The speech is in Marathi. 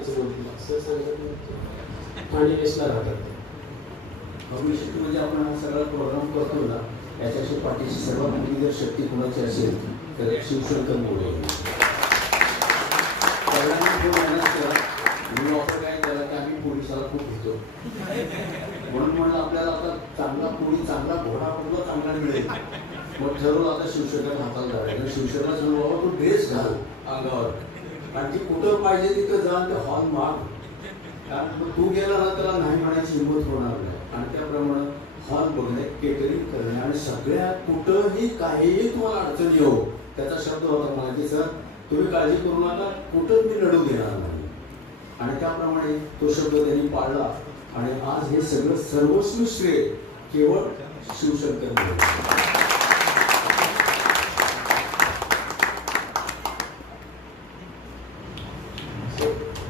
बाकीचं बोलतील असं सांगत आणि वेस्टला राहतात. भविष्यात म्हणजे आपण हा सगळा प्रोग्राम करतो ना, याच्याशी पाठीशी सर्वात मोठी जर शक्ती कोणाची असेल तर शिवशंकर मोरे. मी ऑफर काय केला की आम्ही पोलिसाला खूप घेतो म्हणून म्हणलं आपल्याला आता चांगला पोळी चांगला घोडा कुठला चांगला मिळेल. मग ठरवलं आता शिवशंकर हाताला जायचं. शिवशंकर सांगू बाबा तू ड्रेस घाल अंगावर, कारण ती कुठं पाहिजे तिथं जा ते हॉल माग, कारण तू गेला ना त्याला नाही म्हणायची हिंमत होणार नाही. आणि त्याप्रमाणे हॉल बघणे, केटरिंग करणे आणि सगळ्यात कुठंही काहीही तुम्हाला अडचण येऊ, त्याचा शब्द होता मला की सर तुम्ही काळजी करू नका, कुठं मी लढू देणार नाही. आणि त्याप्रमाणे तो शब्द त्यांनी पाळला आणि आज हे सगळं सर्वस्वी श्रेय केवळ शिवशंकर.